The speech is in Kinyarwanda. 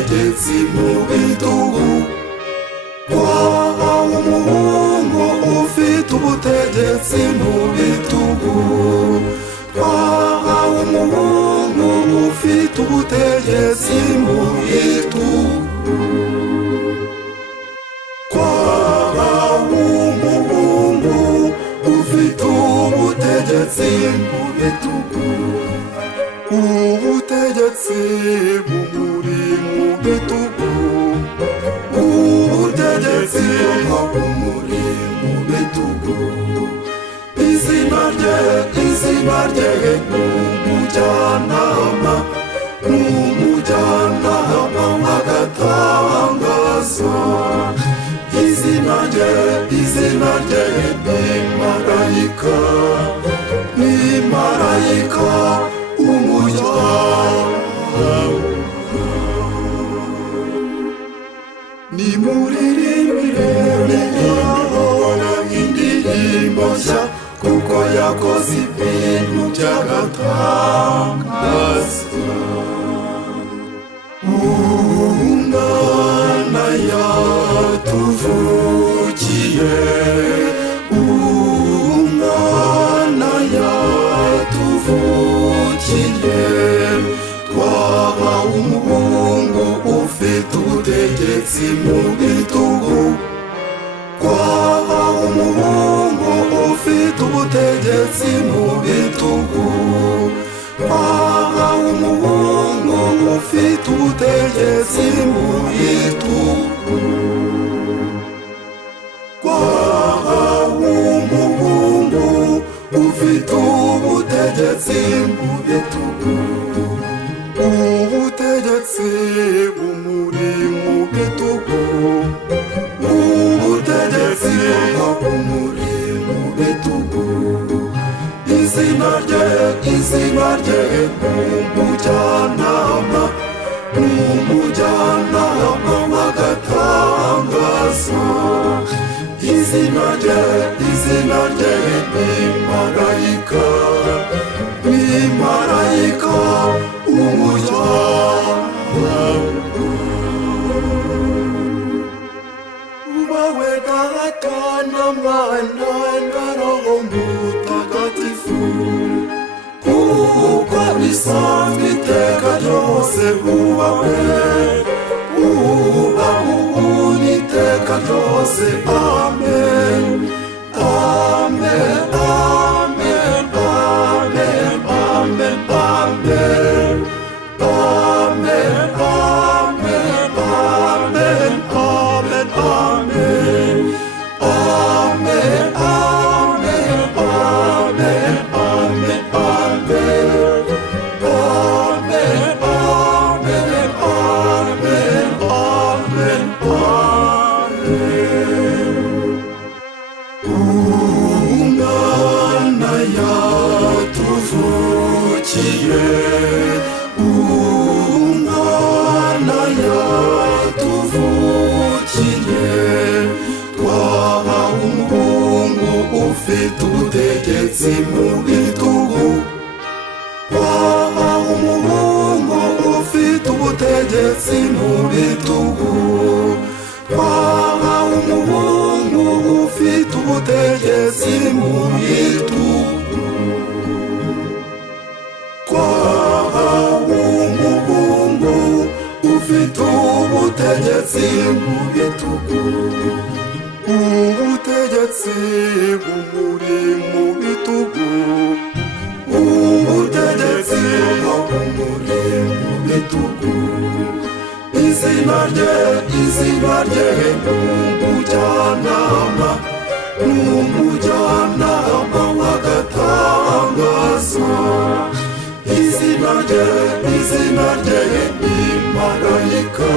ubutegetsi mu bitugu. Twahawe umuhungu ufite ubutegetsi mu bitugu. Twahawe umuhungu ufite ubutegetsi mu bitugu. Twahawe umuhungu ufite ubutegetsi mu bitugu. Ubutegetsi bumuri mu bitugu. Ubutegetsi bumuri mu bitugu. Izina rye n'umujyanama, n'umujyanama w'agatangaza. Izina rye ni marayika, ni marayika umujyanama. Nimuririmbire indirimbo nshya, kuko yakoze ibintu by'agatangaza. Umwana yatuvukiye, umwana yatuvukiye. Twahawe umuhungu ufite ubutegetsi mu bitugu. Twahawe umuhungu ufite ubutegetsi mu bitugu. Twahawe umuhungu ufite ubutegetsi mu bitugu. Twahawe umuhungu ufite ubutegetsi mu bitugu. Ubutegetsi bumuri mu bitugu. Ubutegetsi bumuri mu bitugu. Izina rye n'umujyanama, n'umujyanama w'agatangaza. Izina rye ni marayika, ni marayika umujyanama. Ubawe Data na Mwana na Roho Mutagatifu, kuko bisanzwe iteka ryose. Ubawe iteka ryose. Amen, amen, amen, amen, amen, amen. Amen, amen, amen, amen, amen. Amen, amen, amen, amen, amen. Amen, amen, amen, amen, amen. Umwana yatuvukiye, umwana yatuvukiye. Twahawe umuhungu ufite ubutegetsi mu bitugu. Twahawe umuhungu ufite ubutegetsi mu bitugu. Twahawe umuhungu ufite ubutegetsi mu bitugu. Twahawe umuhungu ufite ubutegetsi mu bitugu. Ubutegetsi bumuri mu bitugu. Ubutegetsi bumuri mu bitugu. Izina rye n'umujyanama, n'umujyanama w'agatangaza. Izina rye ni marayika,